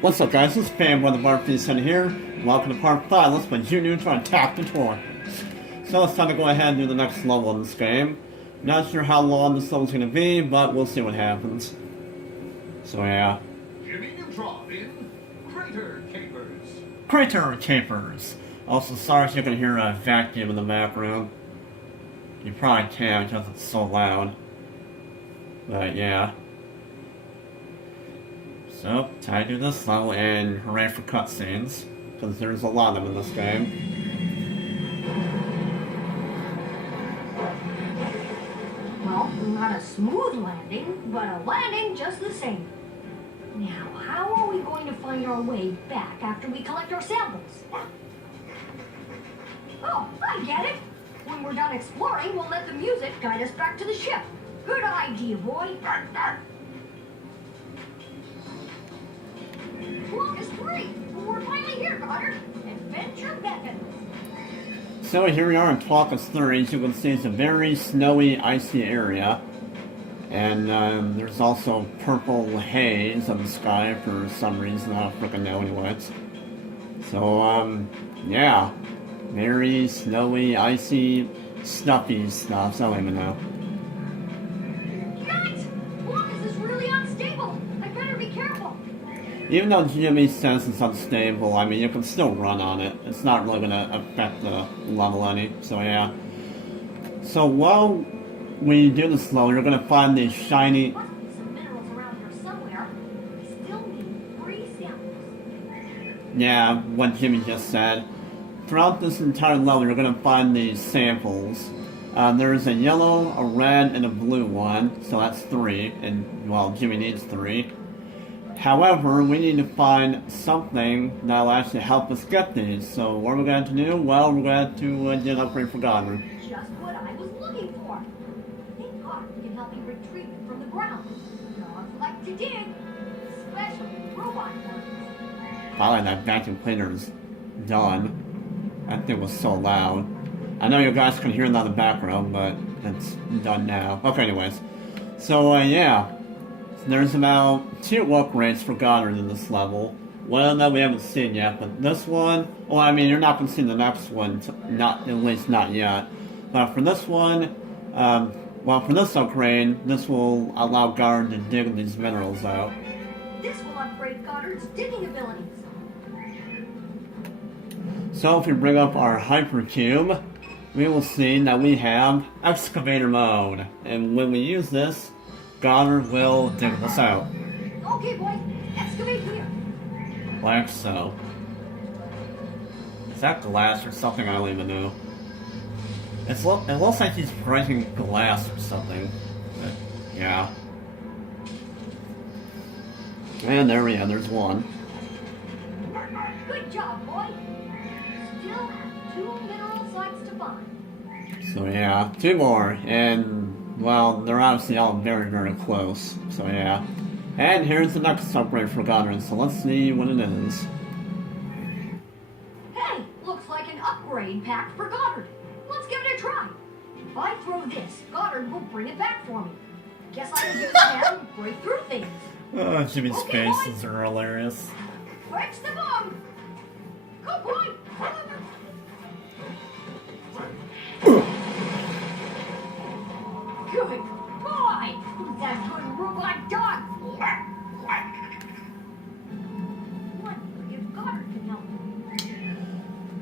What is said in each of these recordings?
What's up, guys? This is Fanboy the Barfy Center here. Welcome to part 5. Let's play Neutron Attack the Tour. So it's time to go ahead and do the next level in this game. Not sure how long this level's going to be, but we'll see what happens. So yeah. Jimmy Neutron in Crater Capers. Crater Capers. Also, sorry if you can hear a vacuum in the background. You probably can because it's so loud. But yeah. So, time to do this level and hooray for cutscenes, because there's a lot of them in this game. Well, not a smooth landing, but a landing just the same. Now, how are we going to find our way back after we collect our samples? Oh, I get it. When we're done exploring, we'll let the music guide us back to the ship. Good idea, boy. Clock is 3. We're finally here, Goddard. Adventure beckons. So here we are in Clock 3. As you can see, it's a very snowy, icy area. And there's also purple haze in the sky for some reason. I don't freaking know anyways. So, yeah. Very snowy, icy, stuffy stuff. I don't even know. Guys, Clock is really unstable. I better be careful. Even though Jimmy says it's unstable, I mean, you can still run on it. It's not really going to affect the level any, so yeah. So while we do this level, you're going to find these shiny... There must be some minerals around here somewhere. We still need 3 samples. Yeah, what Jimmy just said. Throughout this entire level, you're going to find these samples. There's a yellow, a red, and a blue one, so that's 3, and, well, Jimmy needs 3. However, we need to find something that will actually help us get these. So what are we going to do? Well, we're going to get an upgrade for Goddard. Just what I was looking for. I think Goddard can help me retrieve it from the ground. Dogs like to dig, especially robot ones. Finally, that vacuum cleaner's done. That thing was so loud. I know you guys can hear that in the background, but it's done now. Okay, anyways. So, yeah. There's about 2 upgrades for Goddard in this level. One that we haven't seen yet, but this one, well, I mean, you're not going to see the next one, not at least not yet. But for this one, well, for this upgrade, this will allow Goddard to dig these minerals out. This will upgrade Goddard's digging abilities. So if we bring up our hypercube, we will see that we have excavator mode. And when we use this, Goddard will dig this out. Okay, boy. Excavate here. Like so. Is that glass or something? I don't even know. It looks like he's breaking glass or something. But, yeah. And there we go, there's one. Good job, boy. Still have 2 mineral sites to find. So yeah, 2 more. And, well, they're obviously all very, very close. So yeah. And here's the next upgrade for Goddard, so let's see what it is. Hey, looks like an upgrade pack for Goddard. Let's give it a try. If I throw this, Goddard will bring it back for me. Guess I can use that and break through things. Oh, Jimmy's Okay, faces are hilarious. Fetch the bomb. Go, boy. Good boy. Who's that good robot dog? Wonder if Goddard can help me.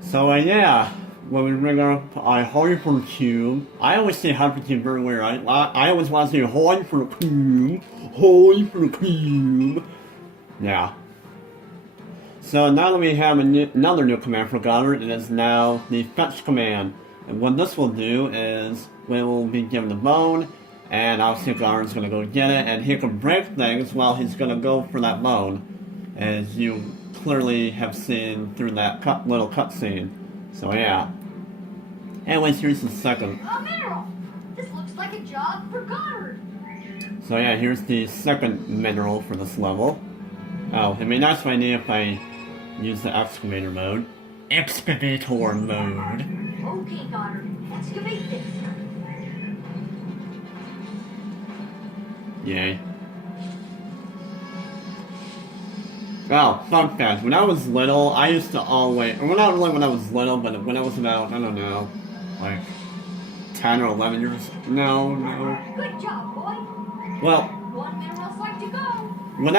So yeah, when we bring up a hypercube, I always say hypercube very weird. I always want to say hypercube, hypercube. Yeah. So now that we have another new command for Goddard, it is now the fetch command. And what this will do is, we will be given the bone, and obviously Goddard's going to go get it, and he can break things while he's going to go for that bone, as you clearly have seen through that little cutscene. So yeah. Anyways, here's the second. A mineral. This looks like a job for Goddard. So yeah, here's the second mineral for this level. Oh, it'd be nice if I use the excavator mode. Excavator mode. Okay, Goddard. Excavate this. Yay. Oh, fun fact. When I was little, I used to always, or well, not really when I was little, but when I was about, I don't know, like 10 or 11 years, no. Good job, boy. Well, One mineral's like to go. when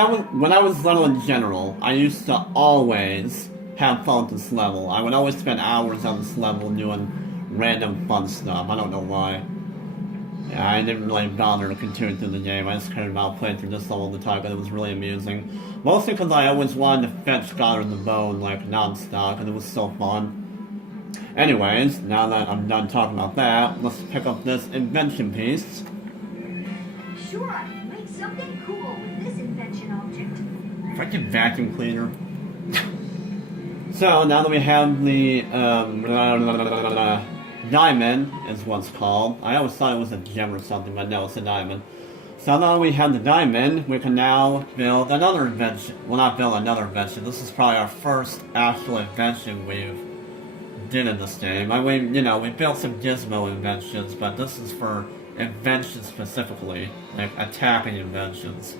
I was little in general, I used to always have fun with this level. I would always spend hours on this level doing random fun stuff. I don't know why. Yeah, I didn't really bother to continue through the game. I just cared about playing through this level all the time, but it was really amusing. Mostly because I always wanted to fetch Goddard the Bone, like, non-stop, and it was so fun. Anyways, now that I'm done talking about that, let's pick up this invention piece. Sure, I can make something cool with this invention object. Freaking vacuum cleaner. So, now that we have the, diamond is what's called. I always thought it was a gem or something, but no, it's a diamond. So now that we have the diamond, we can now build another invention. Well, not build another invention. This is probably our first actual invention we've did in this game. I mean, you know, we built some gizmo inventions, but this is for inventions specifically, like attacking inventions.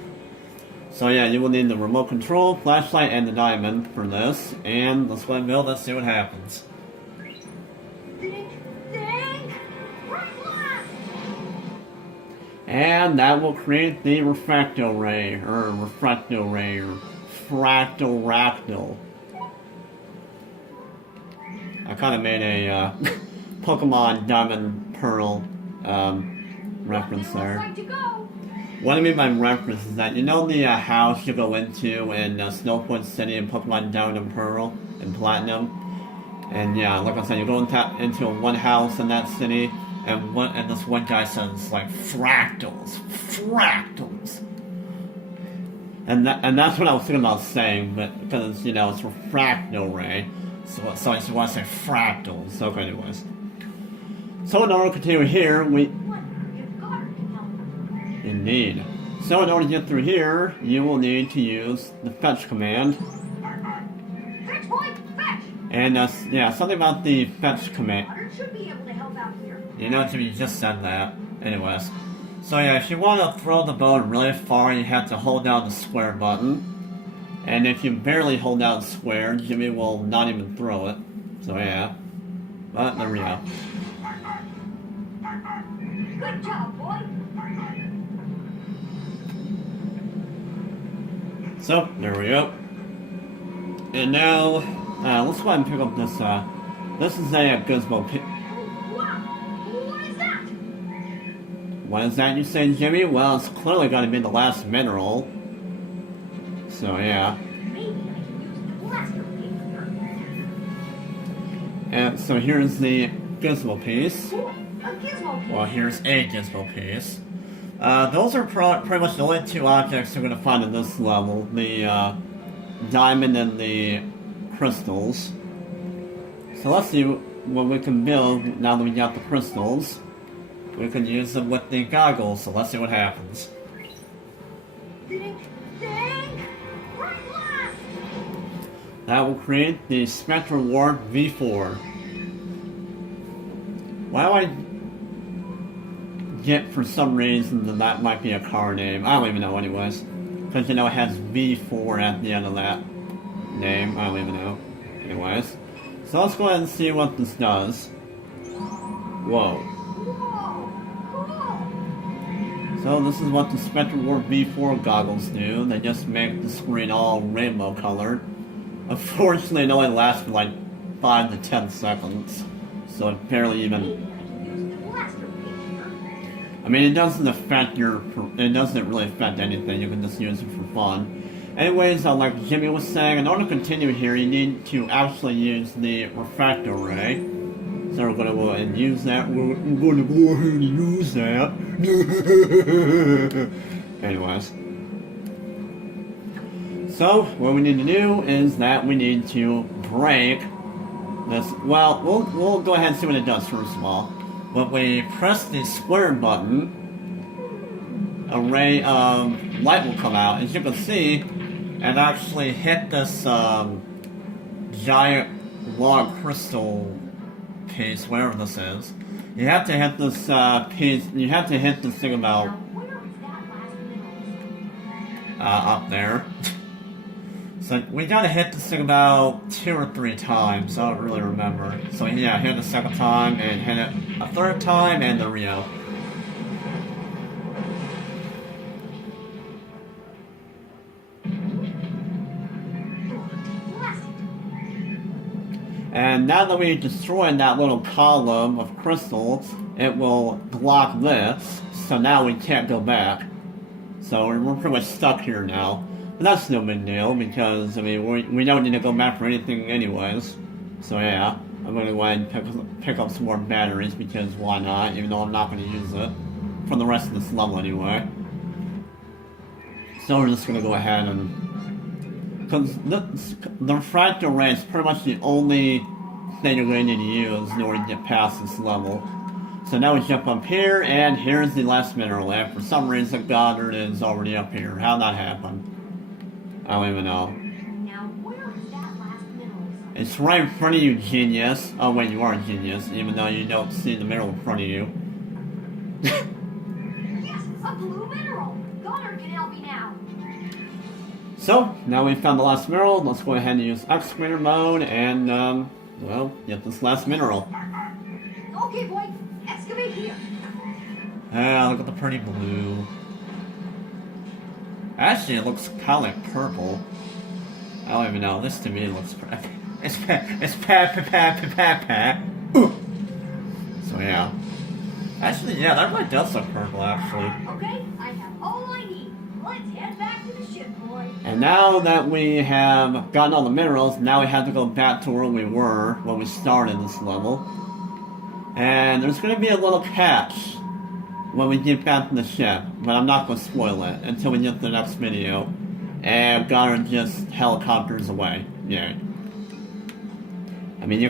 So yeah, you will need the remote control, flashlight, and the diamond for this. And let's go ahead and build this, see what happens. And that will create the refracto ray, or fractal. I kind of made a Pokemon Diamond Pearl reference there. What I mean by reference is that, you know the house you go into in Snowpoint City in Pokemon Diamond and Pearl and Platinum? And yeah, like I said, you go into one house in that city, and this one guy says, like, fractals. And that's what I was thinking about saying, but because, you know, it's refracto ray. So I just want to say fractals. Okay, anyways. So in order to continue here, Indeed. So in order to get through here, you will need to use the fetch command. Fetch, boy, fetch! And yeah, something about the fetch command. Should be able to help out here. You know, Jimmy, you just said that. Anyways. So yeah, if you want to throw the bone really far, you have to hold down the square button. And if you barely hold down square, Jimmy will not even throw it. So yeah. But there we go. Good job, boy. So, there we go. And now, let's go ahead and pick up this, this is a gizmo pick. What is that? What is that you say, Jimmy? Well, it's clearly got to be the last mineral. So, yeah. Maybe I can use the blaster paper. And so here's the gizmo piece. Cool. A gizmo piece. Well, here's a gizmo piece. Those are pretty much the only two objects you're going to find in this level. The, diamond and the crystals. So let's see what we can build now that we got the crystals. We can use them with the goggles, so let's see what happens. Ding, ding. Right blast. That will create the Spectral Ward V4. Why do I get for some reason that might be a car name? I don't even know anyways. Because, you know, it has V4 at the end of that name. I don't even know. Anyways. So let's go ahead and see what this does. Whoa. Whoa. Cool. So this is what the Spectral Ward V4 goggles do. They just make the screen all rainbow colored. Unfortunately, it only lasts for like 5 to 10 seconds. So it barely even... Maybe I can use the blaster paper. I mean, it doesn't affect your... It doesn't really affect anything. You can just use it for fun. Anyways, like Jimmy was saying, in order to continue here, you need to actually use the refractor ray. So we're going to go ahead and use that. We're going to go ahead and use that. Anyways. So, what we need to do is that we need to break this. Well, we'll go ahead and see what it does first of all. When we press the square button, a ray of light will come out, as you can see, and actually hit this giant log crystal piece, whatever this is. You have to hit this piece. You have to hit this thing about Now, where is that last mineral? up there. So we gotta hit this thing about 2 or 3 times, I don't really remember. So yeah, hit it a second time, and hit it a third time, and the Rio. And now that we destroyed that little column of crystals, it will block this, so now we can't go back. So we're pretty much stuck here now. But that's no big deal, because, I mean, we don't need to go back for anything anyways. So yeah, I'm going to go ahead and pick up some more batteries, because why not, even though I'm not going to use it. For the rest of this level anyway. So we're just going to go ahead and... Because the refractor ray is pretty much the only thing you're going to need to use in order to get past this level. So now we jump up here, and here's the last mineral. And for some reason, Goddard is already up here. How'd that happen? I don't even know. Now, where is that last mineral? It's right in front of you, genius. Oh wait, you are a genius, even though you don't see the mineral in front of you. Yes, a blue mineral. Goddard can help me now. So, now we've found the last mineral, let's go ahead and use excavator mode and, well, get this last mineral. Okay, boy, excavate here. Ah, look at the pretty blue. Actually, it looks kind of like purple. I don't even know, this to me looks it's So yeah. Actually, yeah, that really does look purple, actually. Okay, I have all I need. Let's head back to the ship, boy. And now that we have gotten all the minerals, now we have to go back to where we were when we started this level. And there's going to be a little catch when we get back to the ship, but I'm not going to spoil it until we get to the next video. And Goddard just helicopters away. Yeah. I mean,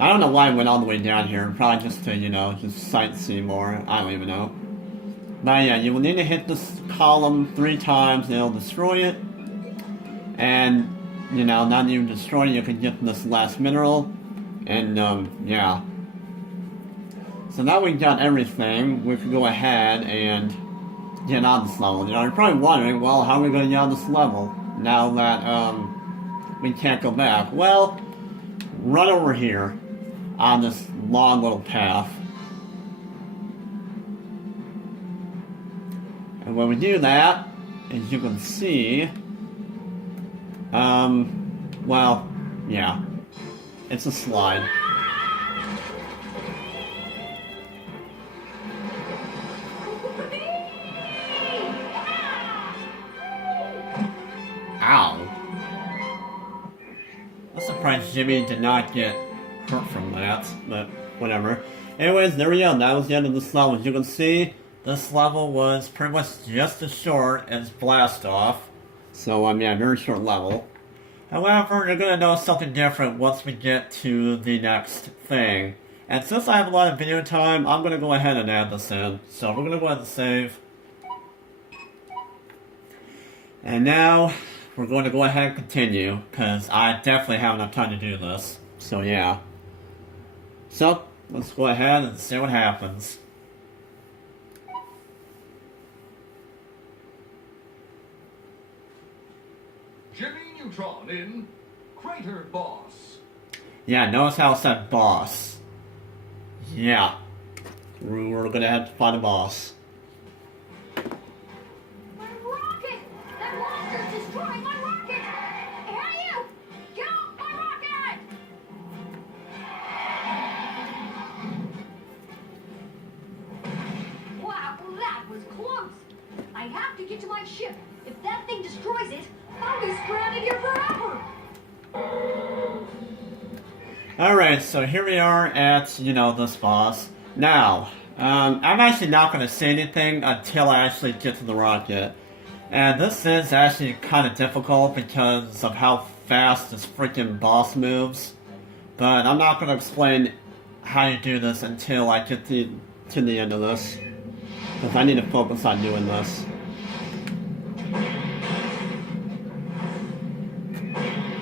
I don't know why I went all the way down here. Probably just to, you know, just sightsee more. I don't even know. But yeah, you will need to hit this column 3 times and it'll destroy it. And, you know, now that you've destroyed it, you can get this last mineral. And, yeah. So now we've got everything, we can go ahead and get on this level. You know, you're probably wondering, well, how are we going to get on this level now that, we can't go back? Well, run over here on this long little path. And when we do that, as you can see, well, yeah, it's a slide. Ow. I'm surprised Jimmy did not get hurt from that, but whatever. Anyways, there we go, that was the end of this level. As you can see, this level was pretty much just as short as Blast Off. So, yeah, very short level. However, you're gonna notice something different once we get to the next thing. And since I have a lot of video time, I'm gonna go ahead and add this in. So we're gonna go ahead and save. And now, we're going to go ahead and continue, because I definitely have enough time to do this. So yeah. So, let's go ahead and see what happens. Jimmy Neutron in Crater Boss. Yeah, notice how it said boss. Yeah. We're gonna have to find a boss. My rocket! That monster's destroying my rocket! Hey, you! Get off my rocket! Wow, that was close. I have to get to my ship. If that thing destroys it, I'll be stranded here forever. Alright, so here we are at, you know, this boss. Now, I'm actually not going to say anything until I actually get to the rocket. And this is actually kind of difficult because of how fast this freaking boss moves. But I'm not going to explain how you do this until I get to the end of this. Because I need to focus on doing this.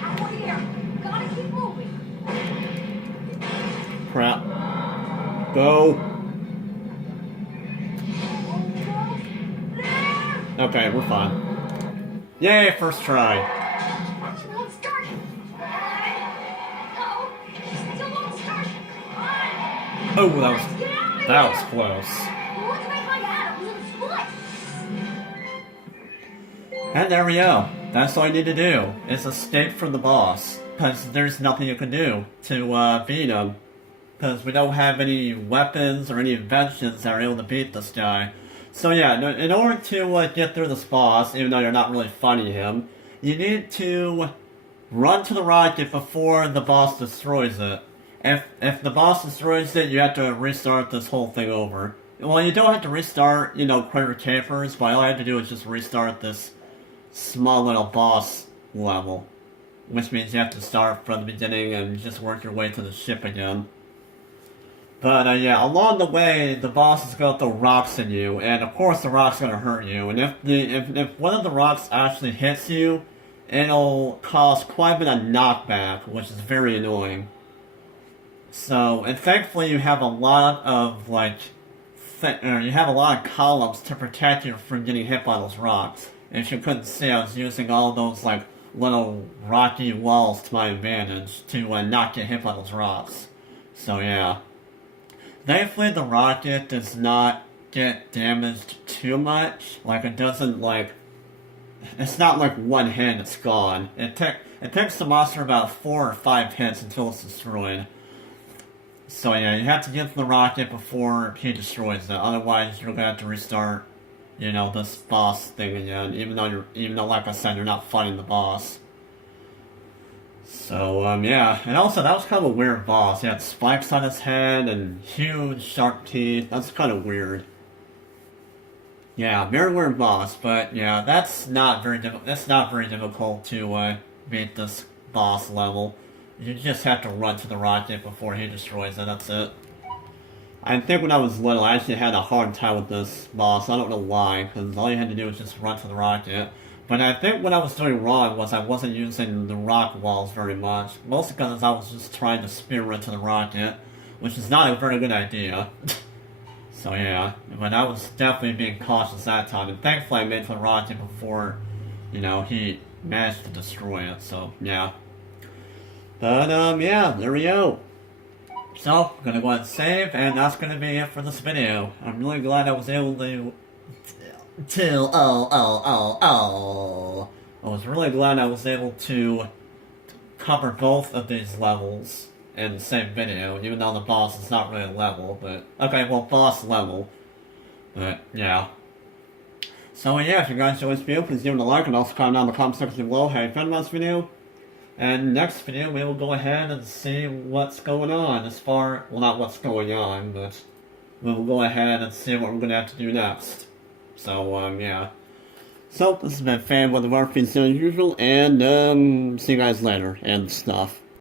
Halfway here. Gotta keep moving. Crap. Go. Almost there. Okay, we're fine. Yay, first try. It won't start. Uh-oh. Still won't start. Oh, Let's get out of that was here. close. Well, let's make like that. It was split. And there we go. That's all you need to do, is escape from the boss. Because there's nothing you can do to beat him. Because we don't have any weapons or any inventions that are able to beat this guy. So yeah, in order to get through this boss, even though you're not really fighting him, you need to run to the rocket before the boss destroys it. If the boss destroys it, you have to restart this whole thing over. Well, you don't have to restart, Crater Capers, but all you have to do is just restart this small little boss level. Which means you have to start from the beginning and just work your way to the ship again. But yeah, along the way, the boss is going to throw rocks at you, and of course the rock's going to hurt you. And if one of the rocks actually hits you, it'll cause quite a bit of knockback, which is very annoying. So, and thankfully you have a lot of, you have a lot of columns to protect you from getting hit by those rocks. And if you couldn't see, I was using all those, little rocky walls to my advantage to not get hit by those rocks. So, yeah. Thankfully, the rocket does not get damaged too much. It doesn't, it's not like one hit, it's gone. It takes the monster about 4 or 5 hits until it's destroyed. So yeah, you have to get to the rocket before he destroys it. Otherwise, you're gonna have to restart, this boss thing again. Even though, like I said, you're not fighting the boss. So, yeah. And also, that was kind of a weird boss. He had spikes on his head and huge sharp teeth. That's kind of weird. Yeah, very weird boss. But, yeah, that's not very difficult to beat this boss level. You just have to run to the rocket before he destroys it. That's it. I think when I was little, I actually had a hard time with this boss. I don't know why, because all you had to do was just run to the rocket. But I think what I was doing wrong was I wasn't using the rock walls very much. Mostly because I was just trying to spear into the rocket, which is not a very good idea. So yeah, but I was definitely being cautious that time. And thankfully I made it to the rocket before, he managed to destroy it. So yeah. But yeah, there we go. So, I'm gonna go ahead and save, and that's gonna be it for this video. I'm really glad I was able to... I was really glad I was able to cover both of these levels in the same video, even though the boss is not really a level, but... Okay, well, boss level. But, yeah. So, yeah, if you guys enjoyed this video, please give it a like, and also comment down in the comment section below how you found this video. And next video, we will go ahead and see what's going on well, not what's going on, but we'll go ahead and see what we're going to have to do next. So, yeah. So, this has been Fanboy the Murphy, as usual, and, see you guys later, and stuff.